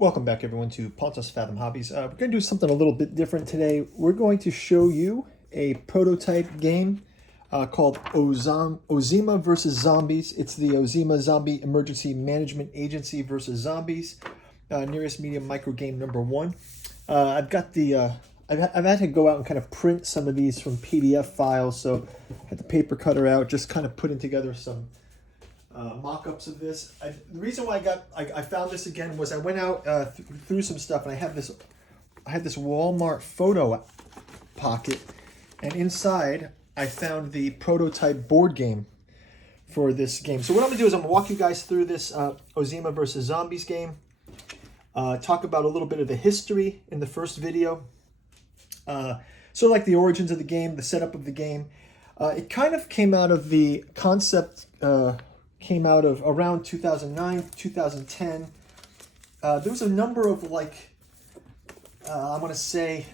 Welcome back, everyone, to Pontus Fathom Hobbies. We're going to do something a little bit different today. We're going to show you a prototype game called OZEMA versus Zombies. It's the OZEMA Zombie Emergency Management Agency versus Zombies, nearest medium micro game number one. I've got the I've had to go out and kind of print some of these from PDF files, so I had the paper cutter out, just kind of putting together some mock-ups of this. The reason why I found this again was I went out through some stuff, and I had this Walmart photo pocket, and inside I found the prototype board game for this game. So what I'm gonna do is I'm gonna walk you guys through this OZEMA versus Zombies game. Talk about a little bit of the history in the first video. Sort of like the origins of the game, the setup of the game. It kind of came out of the concept. Came out of around 2009, 2010. There was a number of I want to say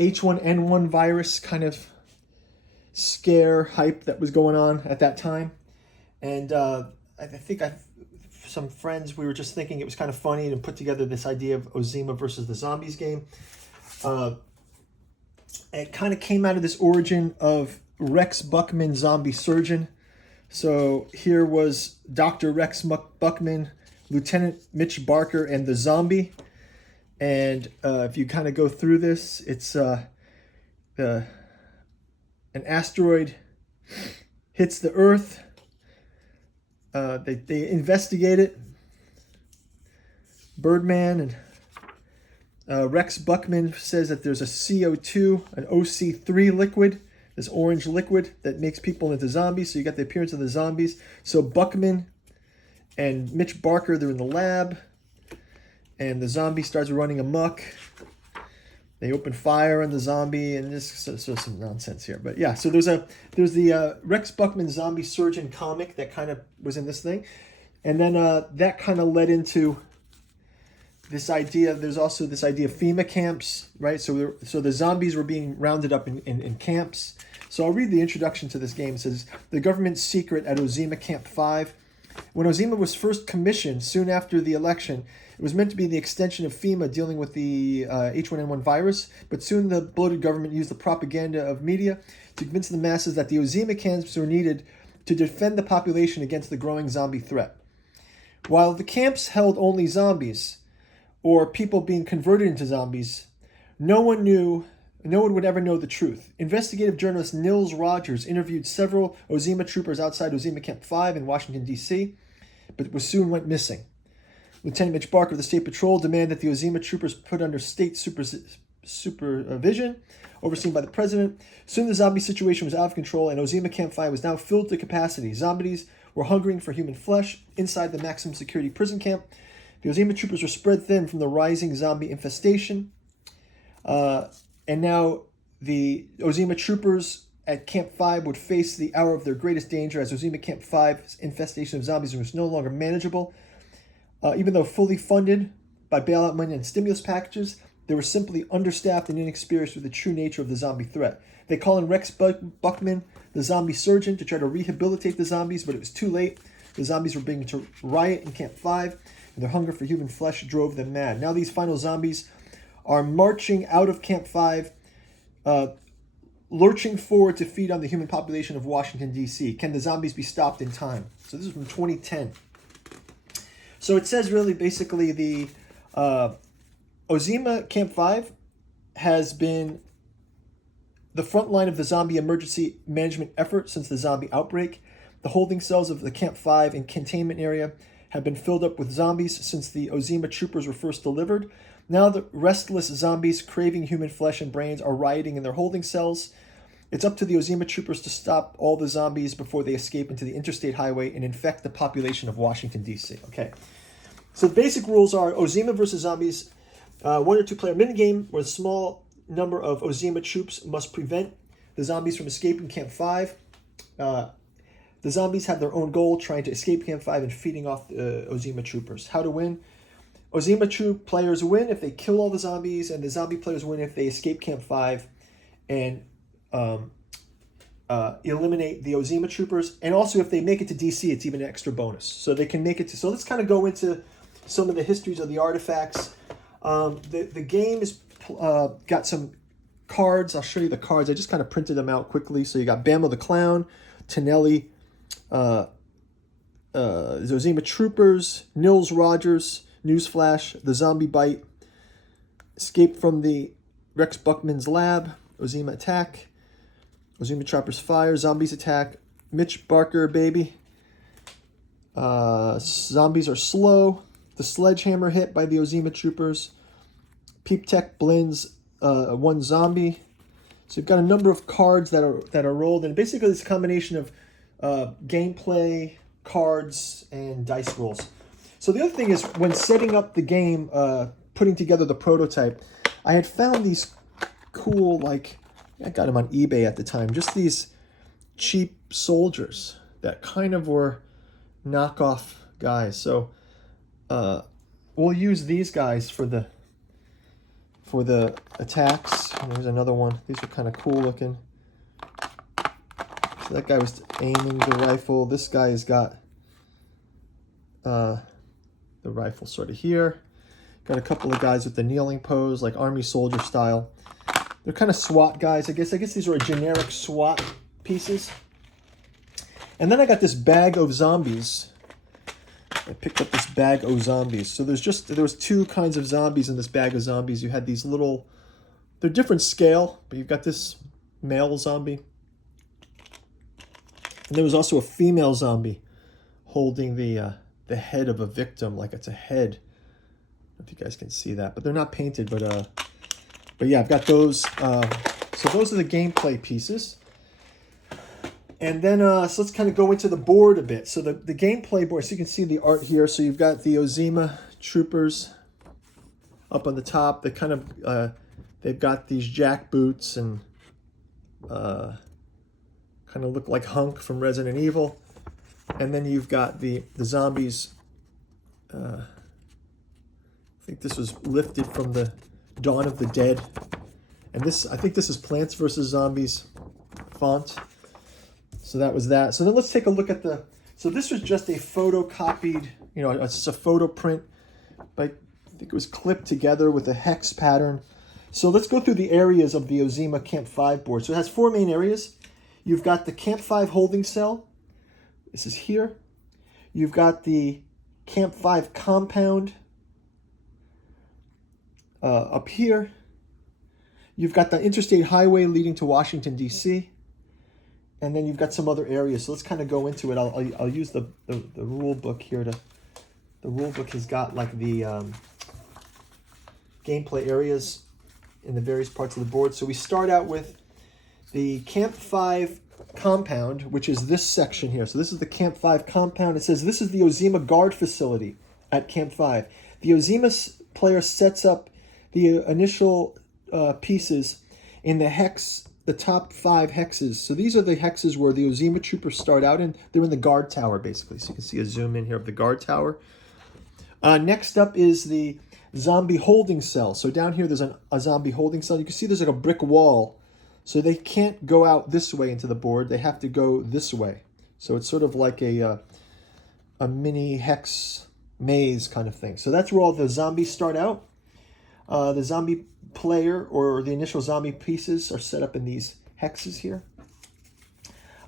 H1N1 virus kind of scare hype that was going on at that time. And I think some friends, we were just thinking it was kind of funny to put together this idea of OZEMA versus the Zombies game. It kind of came out of this origin of Rex Buckman, zombie surgeon. So here was Dr. Rex Buckman, Lieutenant Mitch Barker, and the zombie. And if you kind of go through this, it's an asteroid hits the Earth. They investigate it. Birdman and Rex Buckman says that there's a CO2, an OC3 liquid, this orange liquid that makes people into zombies. So you got the appearance of the zombies. So Buckman and Mitch Barker, they're in the lab, and the zombie starts running amok. They open fire on the zombie, and this so some nonsense here. But yeah, so there's the Rex Buckman zombie surgeon comic that kind of was in this thing, and then that kind of led into this idea. There's also this idea of FEMA camps, right? So the zombies were being rounded up in camps. So I'll read the introduction to this game. It says, the government secret at OZEMA Camp 5. When OZEMA was first commissioned soon after the election, it was meant to be the extension of FEMA dealing with the H1N1 virus, but soon the bloated government used the propaganda of media to convince the masses that the OZEMA camps were needed to defend the population against the growing zombie threat. While the camps held only zombies, or people being converted into zombies, no one would ever know the truth. Investigative journalist Nils Rogers interviewed several OZEMA troopers outside OZEMA Camp 5 in Washington, D.C., but soon went missing. Lieutenant Mitch Barker of the State Patrol demanded that the OZEMA troopers put under state supervision, overseen by the president. Soon the zombie situation was out of control, and OZEMA Camp 5 was now filled to capacity. Zombies were hungering for human flesh inside the maximum security prison camp. The OZEMA troopers were spread thin from the rising zombie infestation. And now the OZEMA troopers at Camp 5 would face the hour of their greatest danger, as OZEMA Camp 5's infestation of zombies was no longer manageable. Even though fully funded by bailout money and stimulus packages, they were simply understaffed and inexperienced with the true nature of the zombie threat. They call in Rex Buckman, the zombie surgeon, to try to rehabilitate the zombies, but it was too late. The zombies were beginning to riot in Camp 5, and their hunger for human flesh drove them mad. Now these final zombies are marching out of Camp 5, lurching forward to feed on the human population of Washington, D.C. Can the zombies be stopped in time? So this is from 2010. So it says really basically the OZEMA Camp 5 has been the front line of the zombie emergency management effort since the zombie outbreak. The holding cells of the Camp 5 and containment area have been filled up with zombies since the OZEMA troopers were first delivered. Now the restless zombies craving human flesh and brains are rioting in their holding cells. It's up to the OZEMA troopers to stop all the zombies before they escape into the interstate highway and infect the population of Washington, D.C. Okay, so the basic rules are OZEMA versus Zombies. 1 or 2 player minigame where a small number of OZEMA troops must prevent the zombies from escaping Camp 5. The zombies have their own goal, trying to escape Camp 5 and feeding off the OZEMA troopers. How to win? OZEMA troop players win if they kill all the zombies, and the zombie players win if they escape Camp 5 and eliminate the OZEMA troopers. And also if they make it to DC, it's even an extra bonus. So they can make it to... So let's kind of go into some of the histories of the artifacts. The game is got some cards. I'll show you the cards. I just kind of printed them out quickly. So you got Bammo the Clown, Tonelli, OZEMA Troopers, Nils Rogers, Newsflash, The Zombie Bite, Escape from the Rex Buckman's Lab, OZEMA Attack, OZEMA Choppers Fire, Zombies Attack, Mitch Barker Baby, Zombies Are Slow, The Sledgehammer Hit by the OZEMA Troopers, Peep Tech Blends One Zombie. So you've got a number of cards that are rolled, and basically it's a combination of gameplay, cards, and dice rolls. So the other thing is, when setting up the game, putting together the prototype, I had found these cool, like, I got them on eBay at the time, just these cheap soldiers that kind of were knockoff guys. So we'll use these guys for the attacks. And there's another one. These are kind of cool looking. So that guy was aiming the rifle. This guy has got the rifle sort of here. Got a couple of guys with the kneeling pose, like army soldier style. They're kind of SWAT guys. I guess these are generic SWAT pieces. And then I got this bag of zombies. I picked up this bag of zombies. So there was two kinds of zombies in this bag of zombies. You had these little, they're different scale, but you've got this male zombie. And there was also a female zombie holding the head of a victim, like it's a head. I don't know if you guys can see that, but they're not painted. But yeah, I've got those. So those are the gameplay pieces. And then so let's kind of go into the board a bit. So the gameplay board, so you can see the art here. So you've got the OZEMA Troopers up on the top. They kind of they've got these jack boots and kind of look like Hunk from Resident Evil. And then you've got the zombies. I think this was lifted from the Dawn of the Dead. And I think this is Plants vs. Zombies font. So that was that. So then let's take a look at so this was just a photocopied, it's just a photo print, but I think it was clipped together with a hex pattern. So let's go through the areas of the OZEMA Camp 5 board. So it has 4 main areas. You've got the Camp 5 holding cell. This is here. You've got the Camp 5 compound up here. You've got the interstate highway leading to Washington, D.C. And then you've got some other areas. So let's kind of go into it. I'll use the rule book here the rule book has got like the gameplay areas in the various parts of the board. So we start out with the Camp 5 compound, which is this section here. So this is the Camp 5 compound. It says this is the OZEMA guard facility at Camp 5. The OZEMA player sets up the initial pieces in the top 5 hexes. So these are the hexes where the OZEMA troopers start out in. They're in the guard tower, basically. So you can see a zoom in here of the guard tower. Next up is the zombie holding cell. So down here, there's a zombie holding cell. You can see there's like a brick wall. So they can't go out this way into the board. They have to go this way. So it's sort of like a mini hex maze kind of thing. So that's where all the zombies start out. The zombie player or the initial zombie pieces are set up in these hexes here.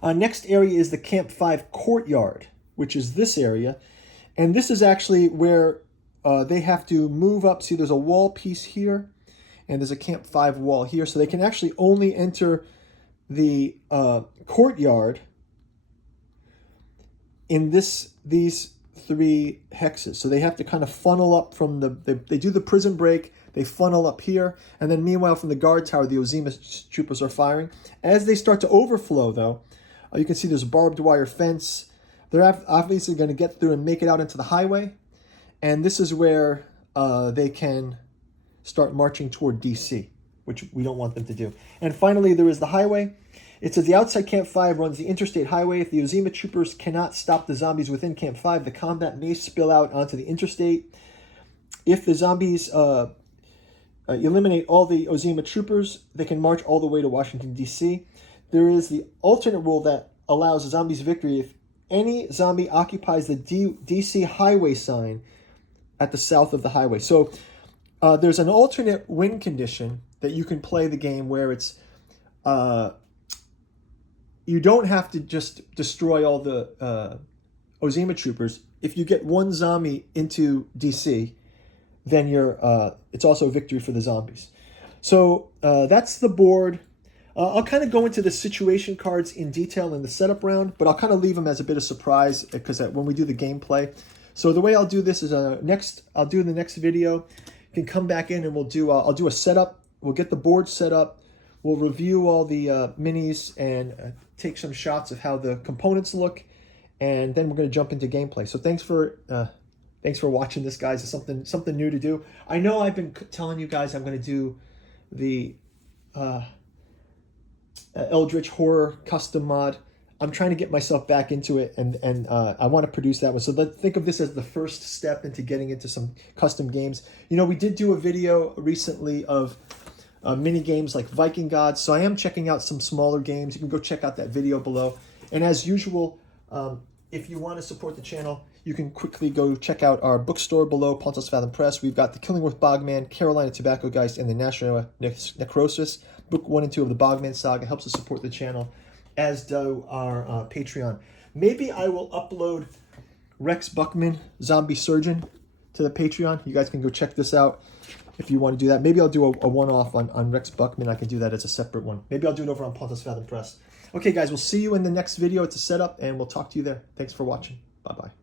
Next area is the Camp 5 courtyard, which is this area. And this is actually where they have to move up. See, there's a wall piece here, and there's a Camp 5 wall here. So they can actually only enter the courtyard in these 3 hexes. So they have to kind of funnel up from they do the prison break. They funnel up here, and then meanwhile from the guard tower, the OZEMA troopers are firing. As they start to overflow, though, you can see there's a barbed wire fence. They're obviously going to get through and make it out into the highway, and this is where they can start marching toward DC, which we don't want them to do. And finally, there is the highway. It says the outside Camp 5 runs the interstate highway. If the OZEMA troopers cannot stop the zombies within Camp 5, the combat may spill out onto the interstate. If the zombies eliminate all the OZEMA troopers, they can march all the way to Washington, D.C. There is the alternate rule that allows a zombie's victory if any zombie occupies the D.C. highway sign at the south of the highway. So there's an alternate win condition that you can play the game where it's you don't have to just destroy all the OZEMA troopers. If you get one zombie into DC, then it's also a victory for the zombies. So that's the board. I'll kind of go into the situation cards in detail in the setup round, but I'll kind of leave them as a bit of surprise because when we do the gameplay. So the way I'll do this is I'll do the next video. You can come back in and I'll do a setup. We'll get the board set up. We'll review all the minis and take some shots of how the components look, and then we're going to jump into gameplay. So thanks for watching this, guys. It's something new to do. I know I've been telling you guys I'm going to do the Eldritch Horror custom mod. I'm trying to get myself back into it, and I want to produce that one. So think of this as the first step into getting into some custom games. You know, we did do a video recently of mini games like Viking Gods, so I am checking out some smaller games. You can go check out that video below. And as usual, if you want to support the channel, you can quickly go check out our bookstore below, Pontus Fathom Press. We've got the Killingworth Bogman, Carolina Tobacco Geist, and the National Necrosis. Book 1 and 2 of the Bogman Saga helps us support the channel, as do our Patreon. Maybe I will upload Rex Buckman, Zombie Surgeon, to the Patreon. You guys can go check this out if you want to do that. Maybe I'll do a one-off on Rex Buckman. I can do that as a separate one. Maybe I'll do it over on Pontus Fathom Press. Okay, guys, we'll see you in the next video. It's a setup, and we'll talk to you there. Thanks for watching. Bye-bye.